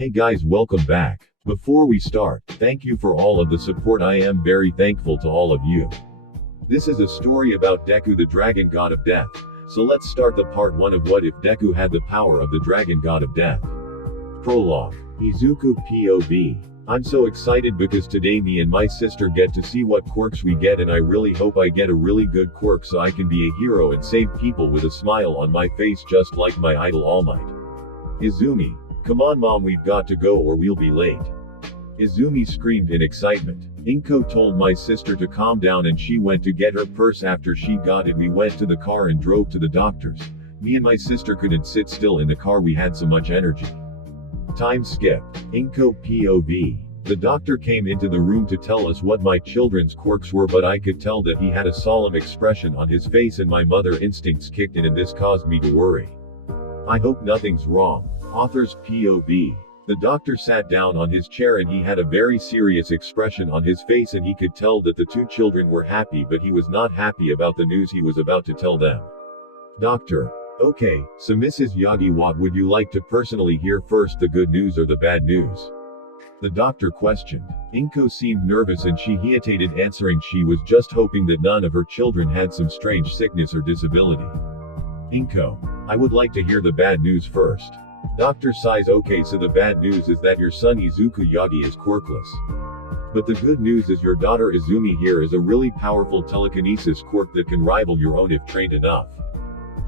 Hey guys, welcome back. Before we start, thank you for all of the support. I am very thankful to all of you. This is a story about Deku, the dragon god of death. So let's start the part 1 of what if Deku had the power of the dragon god of death. Prologue. Izuku POV. I'm so excited because today me and my sister get to see what quirks we get, and I really hope I get a really good quirk so I can be a hero and save people with a smile on my face just like my idol All Might. Izumi. Come on mom, we've got to go or we'll be late. Izumi screamed in excitement. Inko told my sister to calm down and she went to get her purse. After she got it, we went to the car and drove to the doctor's. Me and my sister couldn't sit still in the car, we had so much energy. Time skip. Inko POV. The doctor came into the room to tell us what my children's quirks were, but I could tell that he had a solemn expression on his face and my mother instincts kicked in and this caused me to worry. I hope nothing's wrong. Author's POV. The doctor sat down on his chair and he had a very serious expression on his face and he could tell that the two children were happy, but he was not happy about the news he was about to tell them. Doctor. Okay, so Mrs. Yagi, what would you like to personally hear first, the good news or the bad news? The doctor questioned. Inko seemed nervous and she hesitated answering. She was just hoping that none of her children had some strange sickness or disability. Inko. I would like to hear the bad news first. Doctor sighs. Okay, so the bad news is that your son Izuku Yagi is quirkless. But the good news is your daughter Izumi here is a really powerful telekinesis quirk that can rival your own if trained enough.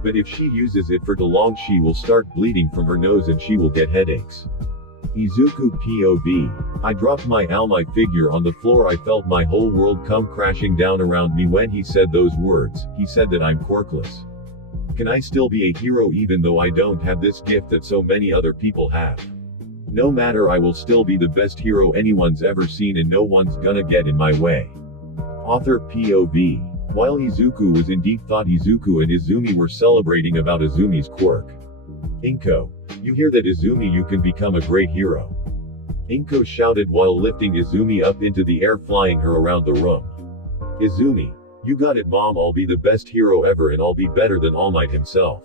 But if she uses it for too long, she will start bleeding from her nose and she will get headaches. Izuku POV. I dropped my Almai figure on the floor. I felt my whole world come crashing down around me when he said those words. He said that I'm quirkless. Can I still be a hero even though I don't have this gift that so many other people have? No matter, I will still be the best hero anyone's ever seen and no one's gonna get in my way. Author POV. While Izuku was in deep thought, Izuku and Izumi were celebrating about Izumi's quirk. Inko. You hear that, Izumi? You can become a great hero. Inko shouted while lifting Izumi up into the air, flying her around the room. Izumi. You got it mom, I'll be the best hero ever and I'll be better than All Might himself.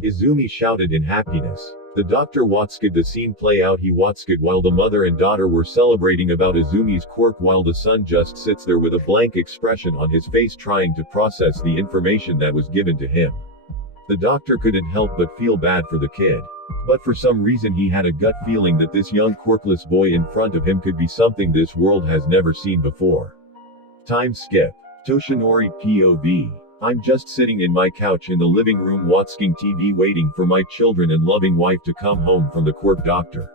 Izumi shouted in happiness. The doctor watched the scene play out. He watched while the mother and daughter were celebrating about Izumi's quirk while the son just sits there with a blank expression on his face trying to process the information that was given to him. The doctor couldn't help but feel bad for the kid. But for some reason he had a gut feeling that this young quirkless boy in front of him could be something this world has never seen before. Time skip. Toshinori POV. I'm just sitting in my couch in the living room watching TV waiting for my children and loving wife to come home from the quirk doctor.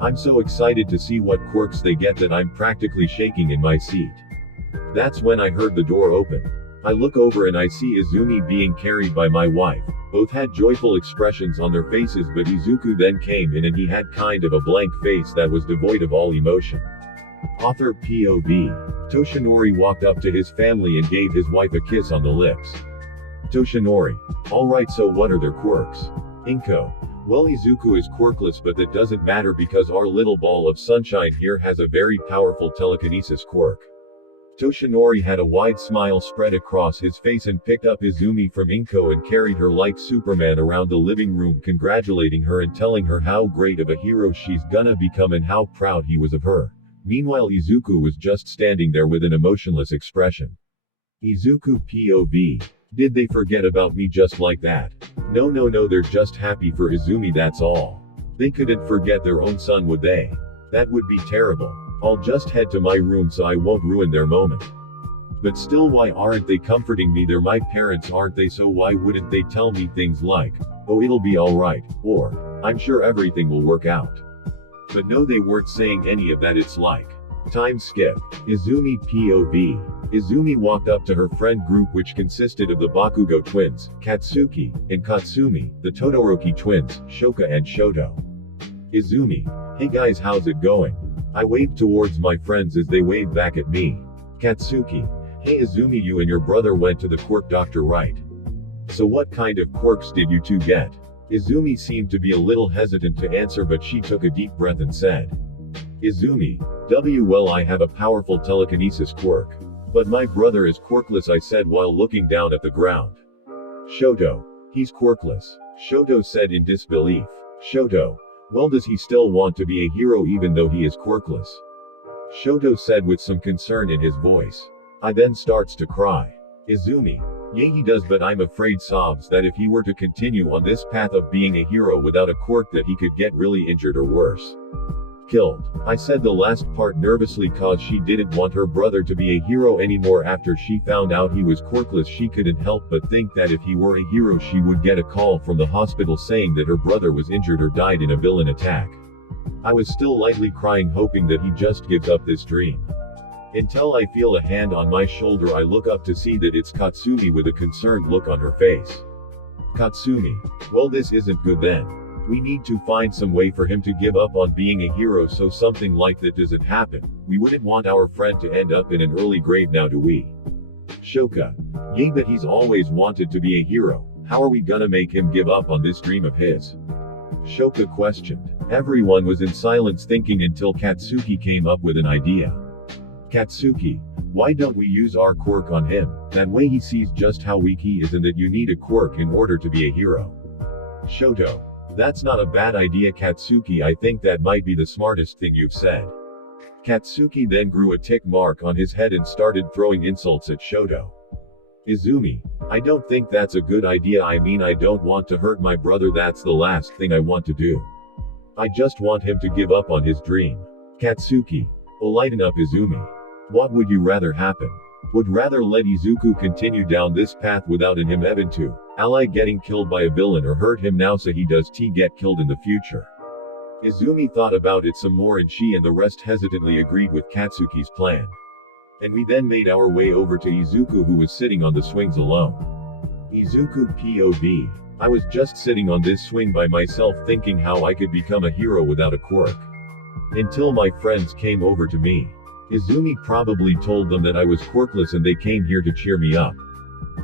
I'm so excited to see what quirks they get that I'm practically shaking in my seat. That's when I heard the door open. I look over and I see Izumi being carried by my wife. Both had joyful expressions on their faces, but Izuku then came in and he had kind of a blank face that was devoid of all emotion. Author POV. Toshinori walked up to his family and gave his wife a kiss on the lips. Toshinori. Alright, so what are their quirks? Inko. Well, Izuku is quirkless, but that doesn't matter because our little ball of sunshine here has a very powerful telekinesis quirk. Toshinori had a wide smile spread across his face and picked up Izumi from Inko and carried her like Superman around the living room, congratulating her and telling her how great of a hero she's gonna become and how proud he was of her. Meanwhile, Izuku was just standing there with an emotionless expression. Izuku POV. Did they forget about me just like that? No, they're just happy for Izumi, that's all. They couldn't forget their own son, would they? That would be terrible. I'll just head to my room so I won't ruin their moment. But still, why aren't they comforting me? They're my parents, aren't they? So why wouldn't they tell me things like, oh, it'll be alright, or, I'm sure everything will work out. But no, they weren't saying any of that. It's like. Time skip. Izumi POV. Izumi walked up to her friend group, which consisted of the Bakugo twins, Katsuki, and Katsumi, the Todoroki twins, Shoka and Shoto. Izumi. Hey guys, how's it going? I waved towards my friends as they waved back at me. Katsuki. Hey Izumi, you and your brother went to the quirk doctor, right? So what kind of quirks did you two get? Izumi seemed to be a little hesitant to answer, but she took a deep breath and said, Izumi. Well, I have a powerful telekinesis quirk. But my brother is quirkless, I said while looking down at the ground. Shoto. He's quirkless. Shoto said in disbelief. Shoto. Well, does he still want to be a hero even though he is quirkless? Shoto said with some concern in his voice. I then starts to cry. Izumi. Yeah, he does, but I'm afraid sobs that if he were to continue on this path of being a hero without a quirk that he could get really injured or worse. Killed. I said the last part nervously cause she didn't want her brother to be a hero anymore after she found out he was quirkless. She couldn't help but think that if he were a hero she would get a call from the hospital saying that her brother was injured or died in a villain attack. I was still lightly crying, hoping that he just gives up this dream. Until I feel a hand on my shoulder. I look up to see that it's Katsumi with a concerned look on her face. Katsumi. Well, this isn't good then. We need to find some way for him to give up on being a hero so something like that doesn't happen. We wouldn't want our friend to end up in an early grave, now do we? Shoka. Yeah, but he's always wanted to be a hero. How are we gonna make him give up on this dream of his? Shoka questioned. Everyone was in silence thinking until Katsuki came up with an idea. Katsuki. Why don't we use our quirk on him? That way he sees just how weak he is and that you need a quirk in order to be a hero. Shoto. That's not a bad idea, Katsuki. I think that might be the smartest thing you've said. Katsuki then grew a tick mark on his head and started throwing insults at Shoto. Izumi. I don't think that's a good idea. I mean, I don't want to hurt my brother. That's the last thing I want to do. I just want him to give up on his dream. Katsuki. Oh, lighten up, Izumi. What would you rather happen? Would rather let Izuku continue down this path without him even to ally getting killed by a villain, or hurt him now so he does get killed in the future? Izumi thought about it some more and she and the rest hesitantly agreed with Katsuki's plan. And we then made our way over to Izuku, who was sitting on the swings alone. Izuku POV. I was just sitting on this swing by myself thinking how I could become a hero without a quirk. Until my friends came over to me. Izumi probably told them that I was quirkless and they came here to cheer me up.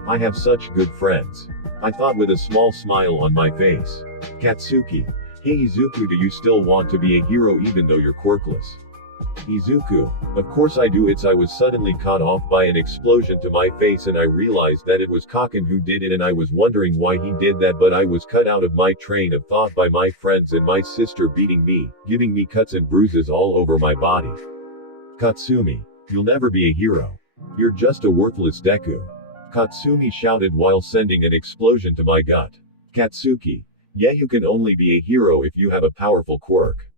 I have such good friends. I thought with a small smile on my face. Katsuki. Hey Izuku, do you still want to be a hero even though you're quirkless? Izuku. Of course I do. I was suddenly caught off by an explosion to my face and I realized that it was Kaken who did it, and I was wondering why he did that, but I was cut out of my train of thought by my friends and my sister beating me, giving me cuts and bruises all over my body. Katsumi. You'll never be a hero. You're just a worthless Deku. Katsumi shouted while sending an explosion to my gut. Katsuki. Yeah, you can only be a hero if you have a powerful quirk.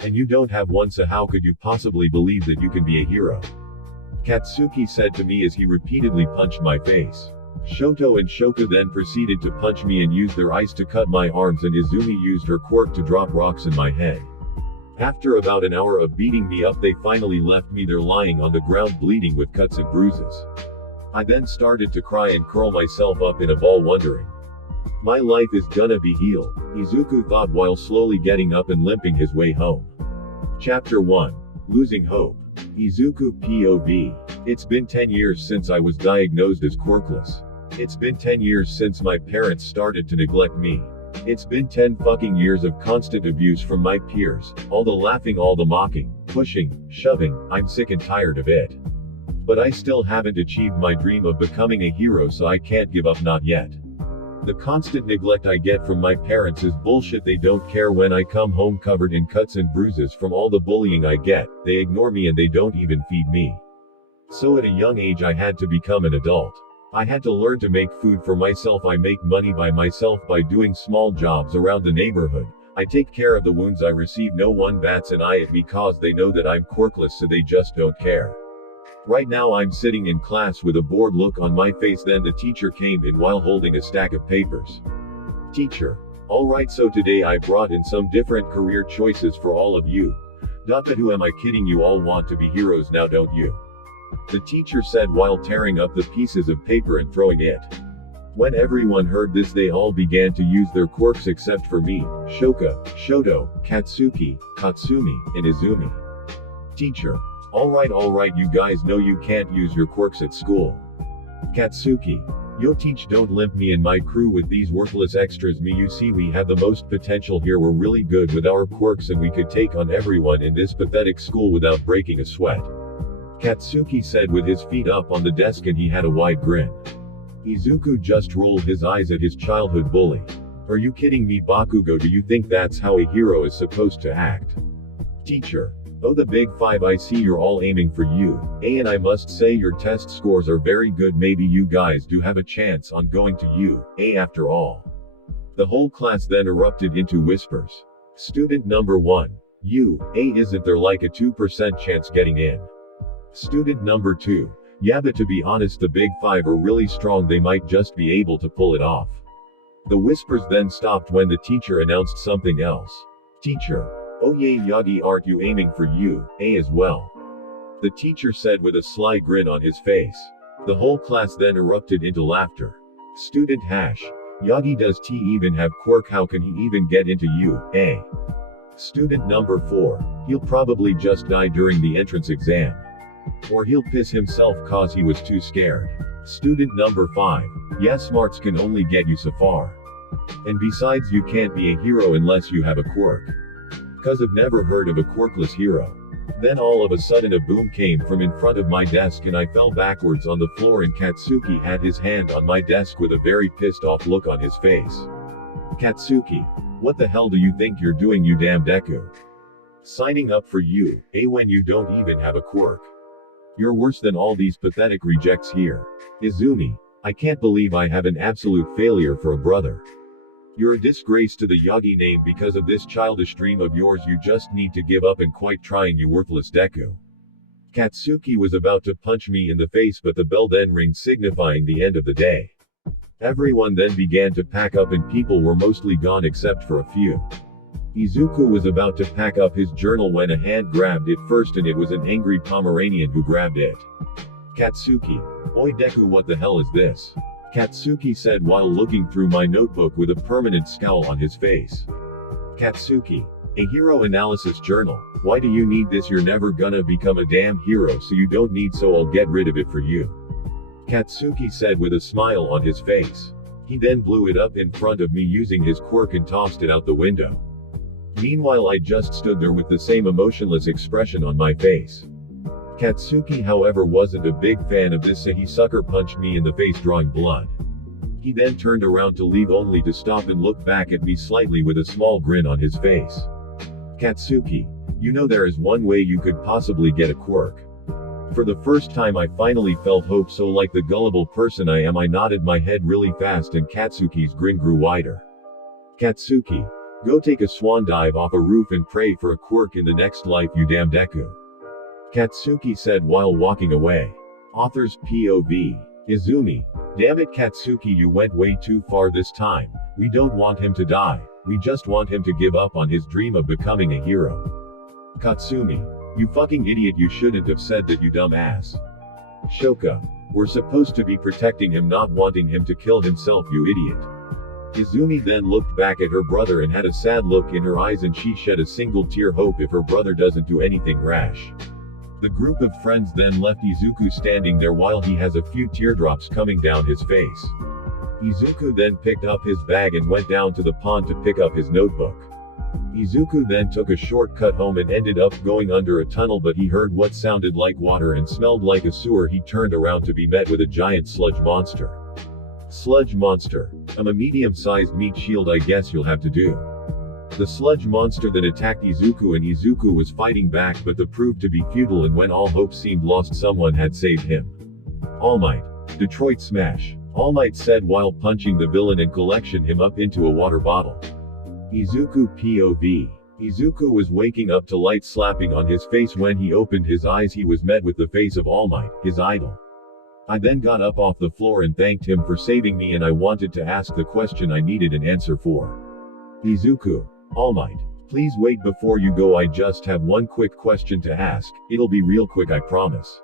And you don't have one, so how could you possibly believe that you can be a hero? Katsuki said to me as he repeatedly punched my face. Shoto and Shoka then proceeded to punch me and used their ice to cut my arms, and Izumi used her quirk to drop rocks in my head. After about an hour of beating me up, they finally left me there lying on the ground bleeding with cuts and bruises. I then started to cry and curl myself up in a ball wondering. My life is gonna be healed, Izuku thought while slowly getting up and limping his way home. Chapter 1. Losing Hope. Izuku POV. It's been 10 years since I was diagnosed as quirkless. It's been 10 years since my parents started to neglect me. It's been 10 fucking years of constant abuse from my peers, all the laughing, all the mocking, pushing, shoving. I'm sick and tired of it. But I still haven't achieved my dream of becoming a hero, so I can't give up, not yet. The constant neglect I get from my parents is bullshit. They don't care when I come home covered in cuts and bruises from all the bullying I get. They ignore me and they don't even feed me. So at a young age I had to become an adult. I had to learn to make food for myself. I make money by myself by doing small jobs around the neighborhood. I take care of the wounds I receive. No one bats an eye at me cause they know that I'm quirkless, so they just don't care. Right now I'm sitting in class with a bored look on my face. Then the teacher came in while holding a stack of papers. Teacher. Alright, so today I brought in some different career choices for all of you. But who am I kidding? You all want to be heroes now, don't you? The teacher said while tearing up the pieces of paper and throwing it. When everyone heard this, they all began to use their quirks except for me, Shoka, Shoto, Katsuki, Katsumi, and Izumi. Teacher. Alright, you guys know you can't use your quirks at school. Katsuki. Yo teach, don't limp me and my crew with these worthless extras. Me, you see we have the most potential here. We're really good with our quirks and we could take on everyone in this pathetic school without breaking a sweat. Katsuki said with his feet up on the desk and he had a wide grin. Izuku just rolled his eyes at his childhood bully. Are you kidding me, Bakugo? Do you think that's how a hero is supposed to act? Teacher. Oh, the big five, I see you're all aiming for you, and I must say your test scores are very good. Maybe you guys do have a chance on going to U, after all. The whole class then erupted into whispers. Student number 1. Isn't there like a 2% chance getting in? Student number 2. Yeah, but to be honest, the big five are really strong, they might just be able to pull it off. The whispers then stopped when the teacher announced something else. Teacher. Oh yay, Yagi, aren't you aiming for U, as well? The teacher said with a sly grin on his face. The whole class then erupted into laughter. Student Hash. Yagi, does T even have quirk? How can he even get into U, Student number 4. He'll probably just die during the entrance exam. Or he'll piss himself cause he was too scared. Student number 5. Yeah, smarts can only get you so far. And besides, you can't be a hero unless you have a quirk. Cause I've never heard of a quirkless hero. Then all of a sudden a boom came from in front of my desk and I fell backwards on the floor, and Katsuki had his hand on my desk with a very pissed off look on his face. Katsuki. What the hell do you think you're doing, you damn Deku? Signing up for U, when you don't even have a quirk. You're worse than all these pathetic rejects here. Izumi. I can't believe I have an absolute failure for a brother. You're a disgrace to the Yagi name. Because of this childish dream of yours, you just need to give up and quit trying, you worthless Deku. Katsuki was about to punch me in the face, but the bell then rang, signifying the end of the day. Everyone then began to pack up and people were mostly gone except for a few. Izuku was about to pack up his journal when a hand grabbed it first, and it was an angry Pomeranian who grabbed it. Katsuki. Oi Deku, what the hell is this? Katsuki said while looking through my notebook with a permanent scowl on his face. Katsuki. A hero analysis journal. Why do you need this? You're never gonna become a damn hero, so you don't need, so I'll get rid of it for you. Katsuki said with a smile on his face. He then blew it up in front of me using his quirk and tossed it out the window. Meanwhile, I just stood there with the same emotionless expression on my face. Katsuki, however, wasn't a big fan of this, so he sucker punched me in the face, drawing blood. He then turned around to leave, only to stop and look back at me slightly with a small grin on his face. Katsuki. You know, there is one way you could possibly get a quirk. For the first time I finally felt hope, so like the gullible person I am, I nodded my head really fast and Katsuki's grin grew wider. Katsuki. Go take a swan dive off a roof and pray for a quirk in the next life, you damn Deku. Katsuki said while walking away. Author's POV. Izumi. Damn it, Katsuki, you went way too far this time. We don't want him to die. We just want him to give up on his dream of becoming a hero. Katsumi. You fucking idiot, you shouldn't have said that, you dumb ass. Shoka. We're supposed to be protecting him, not wanting him to kill himself, you idiot. Izumi then looked back at her brother and had a sad look in her eyes, and she shed a single tear. Hope if her brother doesn't do anything rash. The group of friends then left Izuku standing there while he has a few teardrops coming down his face. Izuku then picked up his bag and went down to the pond to pick up his notebook. Izuku then took a shortcut home and ended up going under a tunnel, but he heard what sounded like water and smelled like a sewer. He turned around to be met with a giant sludge monster. Sludge monster. I'm a medium-sized meat shield, I guess you'll have to do. The sludge monster then attacked Izuku, and Izuku was fighting back, but that proved to be futile, and when all hope seemed lost, someone had saved him. All Might. Detroit Smash. All Might said while punching the villain and collection him up into a water bottle. Izuku POV. Izuku was waking up to light slapping on his face. When he opened his eyes, he was met with the face of All Might, his idol. I then got up off the floor and thanked him for saving me, and I wanted to ask the question I needed an answer for. Izuku. All Might. Please wait before you go, I just have one quick question to ask. It'll be real quick, I promise.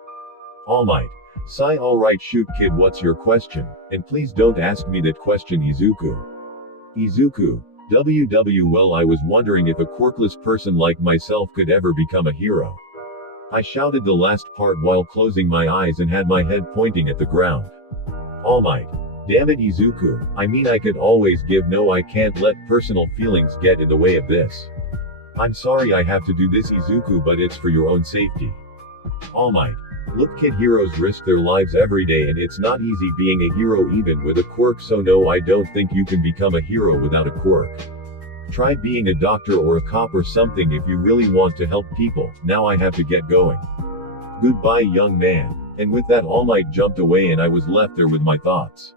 All Might. Sigh. Alright, shoot kid, what's your question? And please don't ask me that question, Izuku. Izuku. Well, I was wondering if a quirkless person like myself could ever become a hero. I shouted the last part while closing my eyes and had my head pointing at the ground. All Might. Damn it, Izuku, I mean, I could always give. No, I can't let personal feelings get in the way of this. I'm sorry I have to do this, Izuku, but it's for your own safety. All Might. Look, kid, heroes risk their lives every day and it's not easy being a hero even with a quirk, so no, I don't think you can become a hero without a quirk. Try being a doctor or a cop or something if you really want to help people. Now I have to get going. Goodbye, young man. And with that, All Might jumped away and I was left there with my thoughts.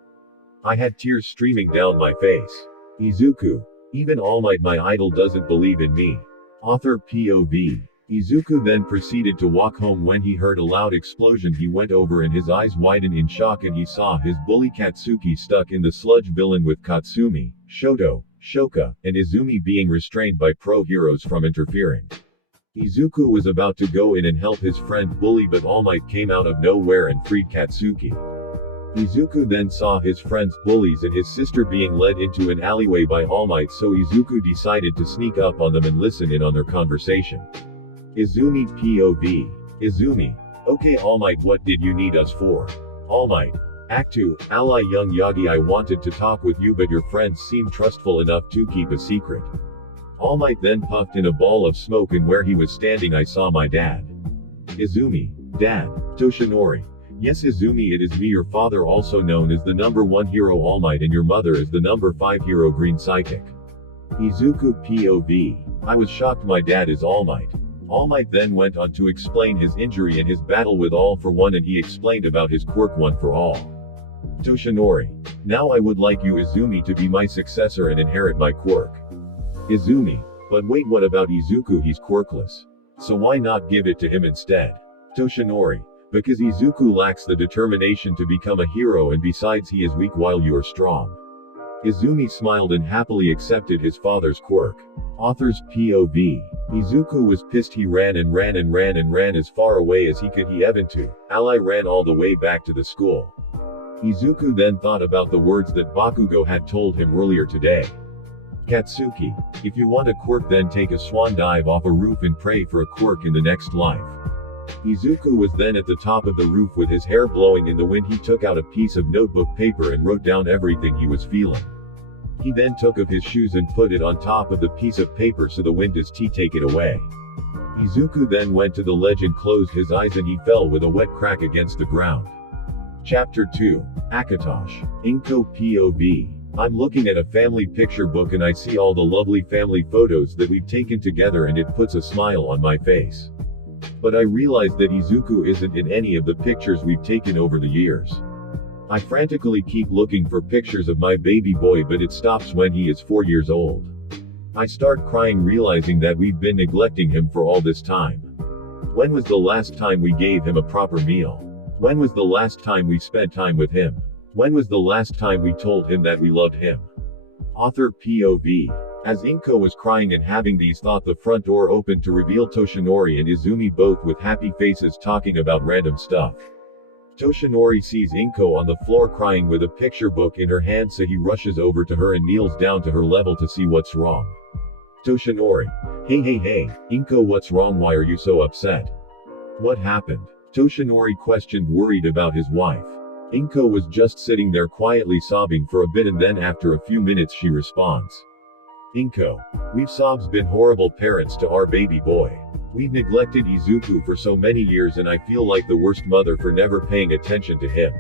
I had tears streaming down my face. Izuku. Even All Might, my idol, doesn't believe in me. Author POV. Izuku then proceeded to walk home when he heard a loud explosion. He went over and his eyes widened in shock and he saw his bully Katsuki stuck in the sludge villain with Katsumi, Shoto, Shoka, and Izumi being restrained by pro-heroes from interfering. Izuku was about to go in and help his friend bully, but All Might came out of nowhere and freed Katsuki. Izuku then saw his friend's bullies and his sister being led into an alleyway by All Might, so Izuku decided to sneak up on them and listen in on their conversation. Izumi POV. Izumi. Okay, All Might, what did you need us for? All Might. Act 2, Ally Young Yagi, I wanted to talk with you but your friends seemed trustful enough to keep a secret. All Might then puffed in a ball of smoke and where he was standing I saw my dad. Izumi. Dad. Toshinori. Yes, Izumi, it is me, your father, also known as the #1 hero All Might, and your mother is the #5 hero Green Psychic. Izuku POV. I was shocked my dad is All Might. All Might then went on to explain his injury and his battle with All for One, and he explained about his quirk One for All. Toshinori. Now I would like you, Izumi, to be my successor and inherit my quirk. Izumi. But wait, what about Izuku? He's quirkless. So why not give it to him instead? Toshinori. Because Izuku lacks the determination to become a hero and besides he is weak while you are strong. Izumi smiled and happily accepted his father's quirk. Author's POV. Izuku was pissed. He ran and ran and ran and ran as far away as he could. He even to ally ran all the way back to the school. Izuku then thought about the words that Bakugo had told him earlier today. Katsuki. If you want a quirk, then take a swan dive off a roof and pray for a quirk in the next life. Izuku was then at the top of the roof with his hair blowing in the wind. He took out a piece of notebook paper and wrote down everything he was feeling. He then took off his shoes and put it on top of the piece of paper so the wind does take it away. Izuku then went to the ledge and closed his eyes and he fell with a wet crack against the ground. Chapter 2. Akatosh. Inko POV. I'm looking at a family picture book and I see all the lovely family photos that we've taken together and it puts a smile on my face. But I realize that Izuku isn't in any of the pictures we've taken over the years. I frantically keep looking for pictures of my baby boy but it stops when he is 4 years old. I start crying realizing that we've been neglecting him for all this time. When was the last time we gave him a proper meal? When was the last time we spent time with him? When was the last time we told him that we loved him? Author POV. As Inko was crying and having these thoughts, the front door opened to reveal Toshinori and Izumi both with happy faces talking about random stuff. Toshinori sees Inko on the floor crying with a picture book in her hand, so he rushes over to her and kneels down to her level to see what's wrong. Toshinori. Hey, Inko, what's wrong? Why are you so upset? What happened? Toshinori questioned, worried about his wife. Inko was just sitting there quietly sobbing for a bit and then after a few minutes she responds. Inko. We've been horrible parents to our baby boy. We've neglected Izuku for so many years and I feel like the worst mother for never paying attention to him.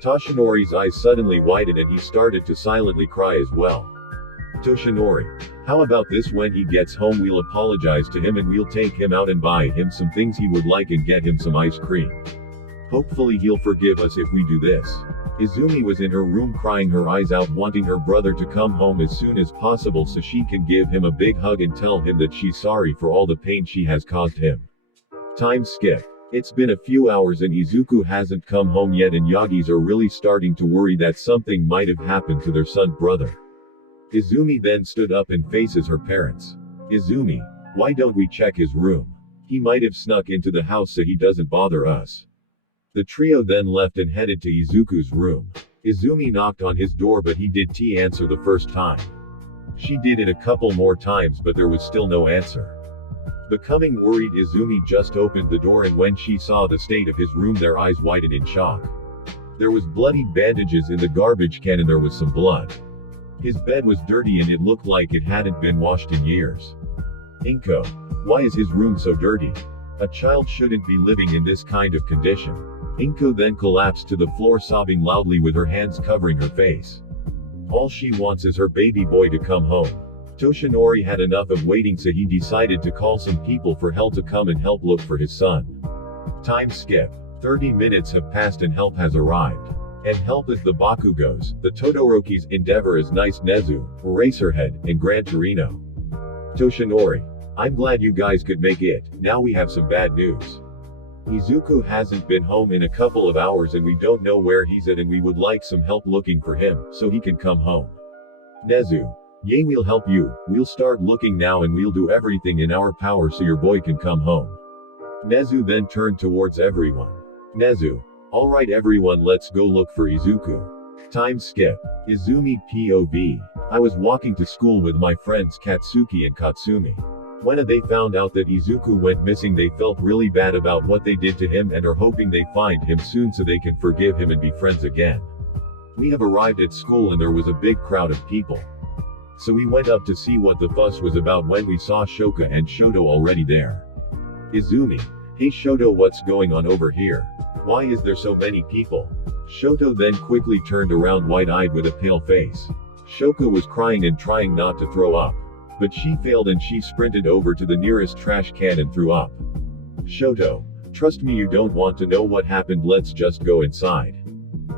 Toshinori's eyes suddenly widened and he started to silently cry as well. Toshinori. How about this, when he gets home we'll apologize to him and we'll take him out and buy him some things he would like and get him some ice cream. Hopefully he'll forgive us if we do this. Izumi was in her room crying her eyes out, wanting her brother to come home as soon as possible so she can give him a big hug and tell him that she's sorry for all the pain she has caused him. Time skip. It's been a few hours and Izuku hasn't come home yet and Yagis are really starting to worry that something might have happened to their son brother. Izumi then stood up and faces her parents. Izumi. Why don't we check his room? He might have snuck into the house so he doesn't bother us. The trio then left and headed to Izuku's room. Izumi knocked on his door but he didn't answer the first time. She did it a couple more times but there was still no answer. Becoming worried, Izumi just opened the door and when she saw the state of his room their eyes widened in shock. There was bloody bandages in the garbage can and there was some blood. His bed was dirty and it looked like it hadn't been washed in years. Inko. Why is his room so dirty? A child shouldn't be living in this kind of condition. Inko then collapsed to the floor sobbing loudly with her hands covering her face. All she wants is her baby boy to come home. Toshinori had enough of waiting, so he decided to call some people for help to come and help look for his son. Time skip. 30 minutes have passed and help has arrived. And help is the Bakugos, the Todoroki's Endeavor is Nice Nezu, Eraserhead, and Gran Torino. Toshinori. I'm glad you guys could make it. Now we have some bad news. Izuku hasn't been home in a couple of hours and we don't know where he's at, and we would like some help looking for him, so he can come home. Nezu. Yay, we'll help you. We'll start looking now and we'll do everything in our power so your boy can come home. Nezu then turned towards everyone. Nezu. Alright everyone, let's go look for Izuku. Time skip. Izumi POV. I was walking to school with my friends Katsuki and Katsumi. When they found out that Izuku went missing, they felt really bad about what they did to him and are hoping they find him soon so they can forgive him and be friends again. We have arrived at school and there was a big crowd of people. So we went up to see what the fuss was about when we saw Shoka and Shoto already there. Izumi. Hey Shoto, what's going on over here? Why is there so many people? Shoto then quickly turned around wide-eyed with a pale face. Shoka was crying and trying not to throw up. But she failed and she sprinted over to the nearest trash can and threw up. Shoto. Trust me, you don't want to know what happened, let's just go inside.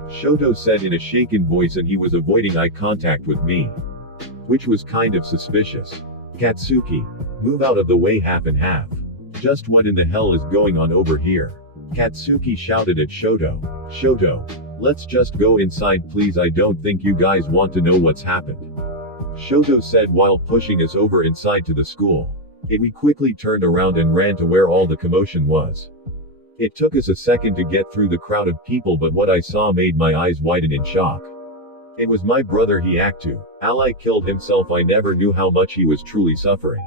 Shoto said in a shaken voice, and he was avoiding eye contact with me. Which was kind of suspicious. Katsuki. Move out of the way, half and half. Just what in the hell is going on over here? Katsuki shouted at Shoto. Shoto. Let's just go inside please, I don't think you guys want to know what's happened. Shoto said while pushing us over inside to the school. We quickly turned around and ran to where all the commotion was. It took us a second to get through the crowd of people, but what I saw made my eyes widen in shock. It was my brother Hyakuto. Ally killed himself. I never knew how much he was truly suffering.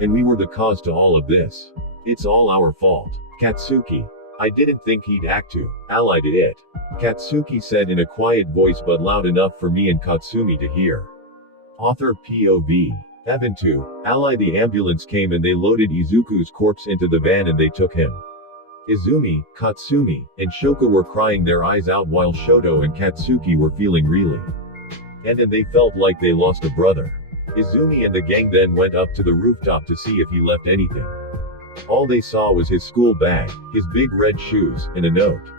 And we were the cause to all of this. It's all our fault. Katsuki. I didn't think he'd act to. Ally did it. Katsuki said in a quiet voice but loud enough for me and Katsumi to hear. Author POV. Evan 2. Ally. The ambulance came and they loaded Izuku's corpse into the van and they took him. Izumi, Katsumi, and Shoka were crying their eyes out while Shoto and Katsuki were feeling really. And they felt like they lost a brother. Izumi and the gang then went up to the rooftop to see if he left anything. All they saw was his school bag, his big red shoes, and a note.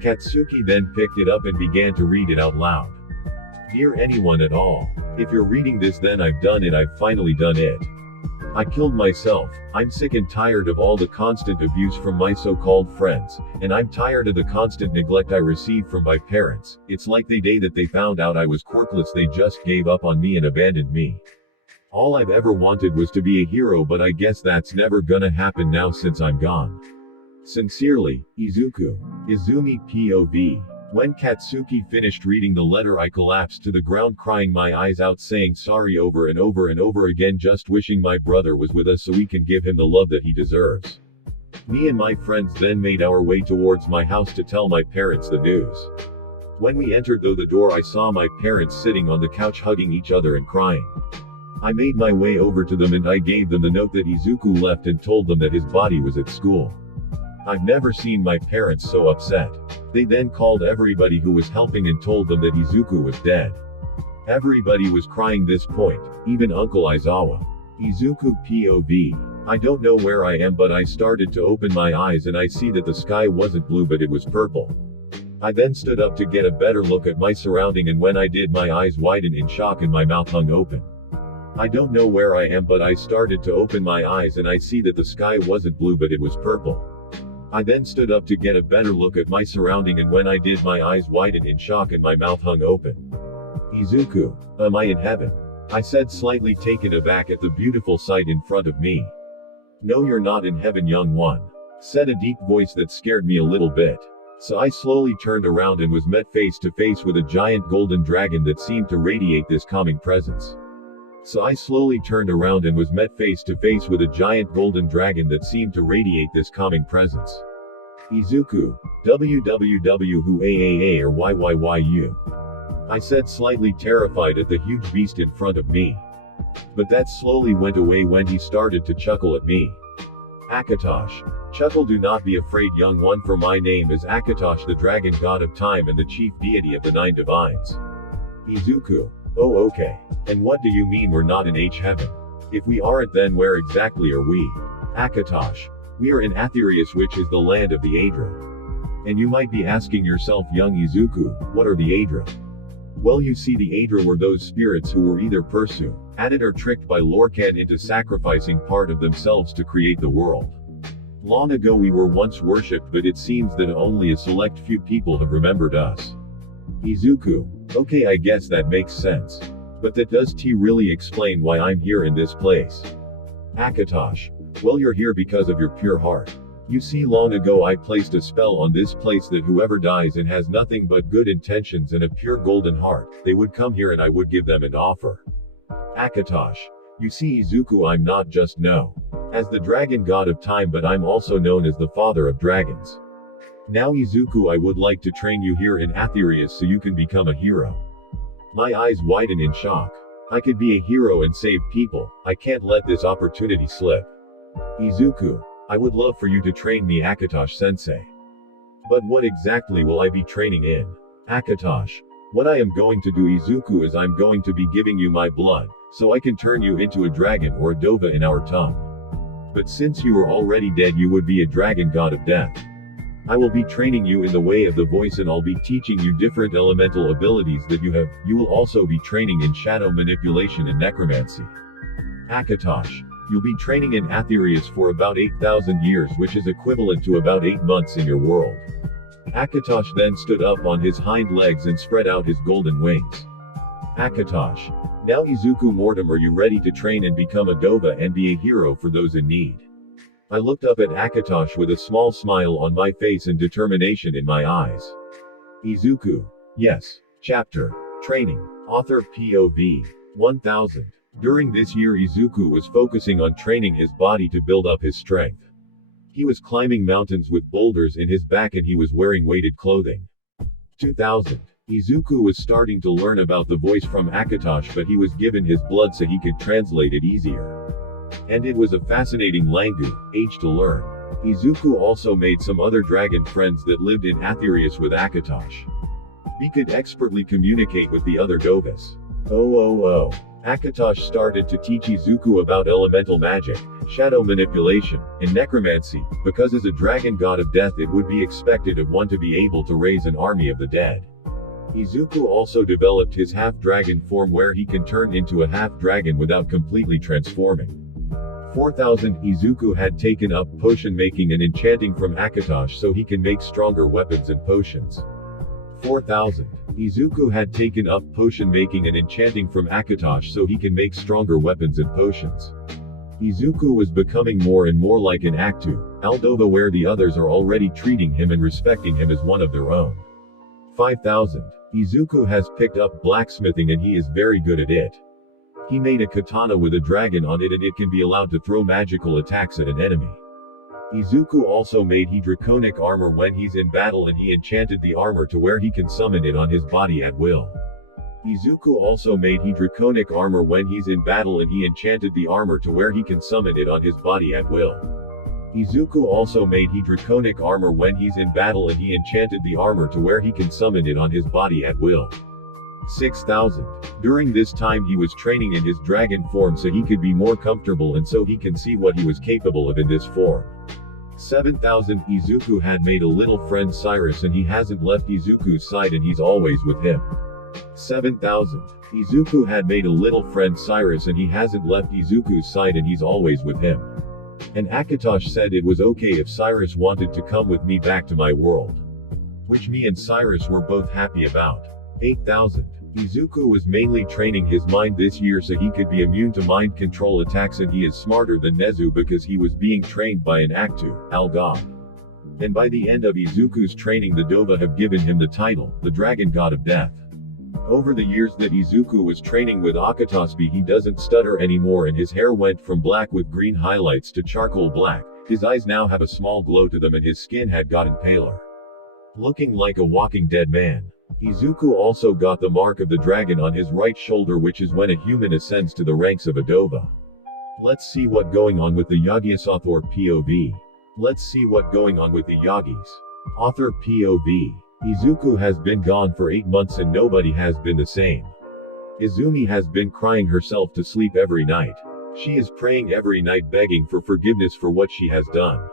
Katsuki then picked it up and began to read it out loud. Dear anyone at all. If you're reading this, then I've done it, I've finally done it. I killed myself. I'm sick and tired of all the constant abuse from my so-called friends, and I'm tired of the constant neglect I receive from my parents. It's like the day that they found out I was quirkless, they just gave up on me and abandoned me. All I've ever wanted was to be a hero, but I guess that's never gonna happen now since I'm gone. Sincerely, Izuku. Izumi POV. When Katsuki finished reading the letter, I collapsed to the ground crying my eyes out, saying sorry over and over and over again, just wishing my brother was with us so we can give him the love that he deserves. Me and my friends then made our way towards my house to tell my parents the news. When we entered the door, I saw my parents sitting on the couch hugging each other and crying. I made my way over to them and I gave them the note that Izuku left and told them that his body was at school. I've never seen my parents so upset. They then called everybody who was helping and told them that Izuku was dead. Everybody was crying this point, even Uncle Aizawa. Izuku POV. I don't know where I am, but I started to open my eyes and I see that the sky wasn't blue but it was purple. I then stood up to get a better look at my surrounding, and when I did, my eyes widened in shock and my mouth hung open. I don't know where I am, but I started to open my eyes and I see that the sky wasn't blue but it was purple. I then stood up to get a better look at my surrounding, and when I did, my eyes widened in shock and my mouth hung open. Izuku, am I in heaven? I said, slightly taken aback at the beautiful sight in front of me. No, you're not in heaven, young one, said a deep voice that scared me a little bit. So I slowly turned around and was met face to face with a giant golden dragon that seemed to radiate this calming presence. Izuku, www who aaa or yyyu. I said, slightly terrified at the huge beast in front of me. But that slowly went away when he started to chuckle at me. Akatosh. Chuckle, do not be afraid, young one, for my name is Akatosh, the dragon god of time and the chief deity of the nine divines. Izuku. Oh, okay. And what do you mean we're not in H heaven? If we aren't, then where exactly are we? Akatosh. We are in Aetherius, which is the land of the Aedra. And you might be asking yourself, young Izuku, what are the Aedra? Well, you see, the Aedra were those spirits who were either pursued, added, or tricked by Lorcan into sacrificing part of themselves to create the world. Long ago we were once worshipped, but it seems that only a select few people have remembered us. Izuku. Okay, I guess that makes sense. But that does really explain why I'm here in this place. Akatosh. Well, you're here because of your pure heart. You see, long ago I placed a spell on this place that whoever dies and has nothing but good intentions and a pure golden heart, they would come here and I would give them an offer. Akatosh. You see, Izuku, I'm not just known as the dragon god of time, but I'm also known as the father of dragons. Now Izuku, I would like to train you here in Aetherius so you can become a hero. My eyes widen in shock. I could be a hero and save people. I can't let this opportunity slip. Izuku. I would love for you to train me, Akatosh sensei. But what exactly will I be training in? Akatosh. What I am going to do, Izuku, is I'm going to be giving you my blood, so I can turn you into a dragon or a dova in our tongue. But since you are already dead, you would be a dragon god of death. I will be training you in the way of the voice, and I'll be teaching you different elemental abilities that you have. You will also be training in shadow manipulation and necromancy. Akatosh. You'll be training in Aetherius for about 8,000 years, which is equivalent to about 8 months in your world. Akatosh then stood up on his hind legs and spread out his golden wings. Akatosh. Now Izuku Mortem, are you ready to train and become a dova and be a hero for those in need? I looked up at Akatosh with a small smile on my face and determination in my eyes. Izuku. Yes. Chapter. Training. Author POV. 1000. During this year, Izuku was focusing on training his body to build up his strength. He was climbing mountains with boulders in his back and he was wearing weighted clothing. 2000. Izuku was starting to learn about the voice from Akatosh, but he was given his blood so he could translate it easier. And it was a fascinating language, age to learn. Izuku also made some other dragon friends that lived in Aetherius with Akatosh. He could expertly communicate with the other dovas. Akatosh started to teach Izuku about elemental magic, shadow manipulation, and necromancy, because as a dragon god of death it would be expected of one to be able to raise an army of the dead. Izuku also developed his half-dragon form where he can turn into a half-dragon without completely transforming. 4000. Izuku had taken up potion making and enchanting from Akatosh so he can make stronger weapons and potions. 4000. Izuku had taken up potion making and enchanting from Akatosh so he can make stronger weapons and potions. Izuku was becoming more and more like an Aktu, Aldova, where the others are already treating him and respecting him as one of their own. 5000. Izuku has picked up blacksmithing and he is very good at it. He made a katana with a dragon on it and it can be allowed to throw magical attacks at an enemy. Izuku also made draconic armor when he's in battle and he enchanted the armor to where he can summon it on his body at will. Izuku also made draconic armor when he's in battle and he enchanted the armor to where he can summon it on his body at will. Izuku also made draconic armor when he's in battle and he enchanted the armor to where he can summon it on his body at will. 6000. During this time he was training in his dragon form so he could be more comfortable and so he can see what he was capable of in this form. 7000. Izuku had made a little friend Cyrus and he hasn't left Izuku's side and he's always with him. 7000. Izuku had made a little friend Cyrus and he hasn't left Izuku's side and he's always with him. And Akatosh said it was okay if Cyrus wanted to come with me back to my world. Which me and Cyrus were both happy about. 8000. Izuku was mainly training his mind this year so he could be immune to mind control attacks, and he is smarter than Nezu because he was being trained by an Aktu, Al-God. And by the end of Izuku's training the Dova have given him the title, the Dragon God of Death. Over the years that Izuku was training with Akatosbi he doesn't stutter anymore and his hair went from black with green highlights to charcoal black, his eyes now have a small glow to them and his skin had gotten paler. Looking like a walking dead man. Izuku also got the mark of the dragon on his right shoulder, which is when a human ascends to the ranks of a Dova. Let's see what going on with the Yagis author POV. Let's see what going on with the Yagis. Author POV. Izuku has been gone for 8 months and nobody has been the same. Izumi has been crying herself to sleep every night. She is praying every night begging for forgiveness for what she has done.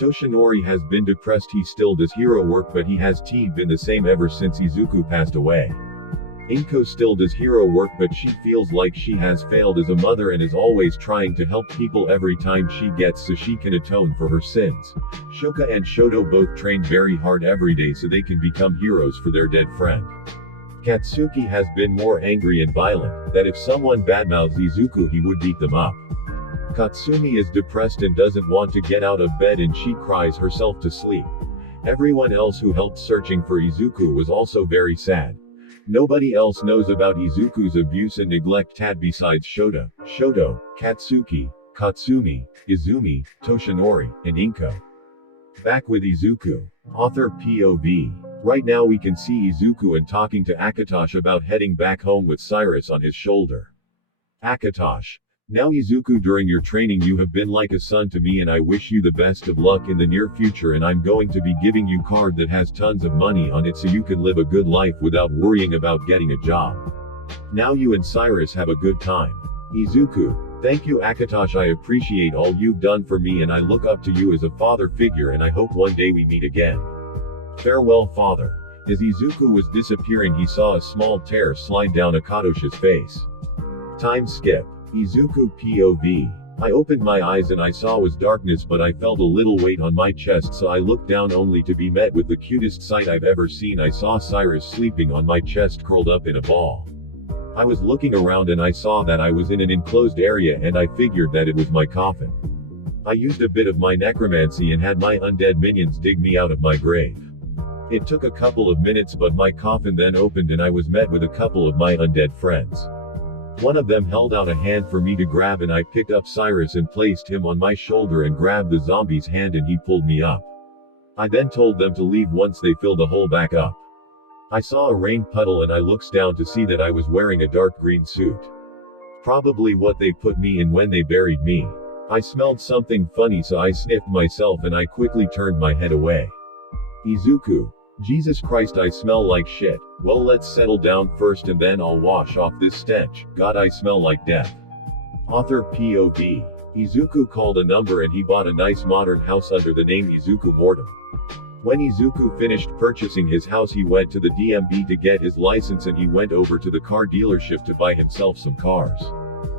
Toshinori has been depressed. He still does hero work but he has been the same ever since Izuku passed away. Inko still does hero work but she feels like she has failed as a mother and is always trying to help people every time she gets so she can atone for her sins. Shoka and Shoto both train very hard every day so they can become heroes for their dead friend. Katsuki has been more angry and violent, that if someone badmouths Izuku he would beat them up. Katsumi is depressed and doesn't want to get out of bed and she cries herself to sleep. Everyone else who helped searching for Izuku was also very sad. Nobody else knows about Izuku's abuse and neglect besides Shoto, Katsuki, Katsumi, Izumi, Toshinori, and Inko. Back with Izuku. Author POV. Right now we can see Izuku and talking to Akatosh about heading back home with Cyrus on his shoulder. Akatosh. Now Izuku, during your training you have been like a son to me and I wish you the best of luck in the near future and I'm going to be giving you card that has tons of money on it so you can live a good life without worrying about getting a job. Now you and Cyrus have a good time. Izuku. Thank you Akatosh, I appreciate all you've done for me and I look up to you as a father figure and I hope one day we meet again. Farewell father. As Izuku was disappearing he saw a small tear slide down Akatosh's face. Time skip. Izuku POV. I opened my eyes and I saw was darkness but I felt a little weight on my chest so I looked down only to be met with the cutest sight I've ever seen. I saw Cyrus sleeping on my chest curled up in a ball. I was looking around and I saw that I was in an enclosed area and I figured that it was my coffin. I used a bit of my necromancy and had my undead minions dig me out of my grave. It took a couple of minutes but my coffin then opened and I was met with a couple of my undead friends. One of them held out a hand for me to grab and I picked up Cyrus and placed him on my shoulder and grabbed the zombie's hand and he pulled me up. I then told them to leave once they filled the hole back up. I saw a rain puddle and I looks down to see that I was wearing a dark green suit. Probably what they put me in when they buried me. I smelled something funny so I sniffed myself and I quickly turned my head away. Izuku. Jesus Christ, I smell like shit. Well, let's settle down first and then I'll wash off this stench. God, I smell like death. Author POV. Izuku called a number and he bought a nice modern house under the name Izuku Mortem. When Izuku finished purchasing his house he went to the DMV to get his license and he went over to the car dealership to buy himself some cars.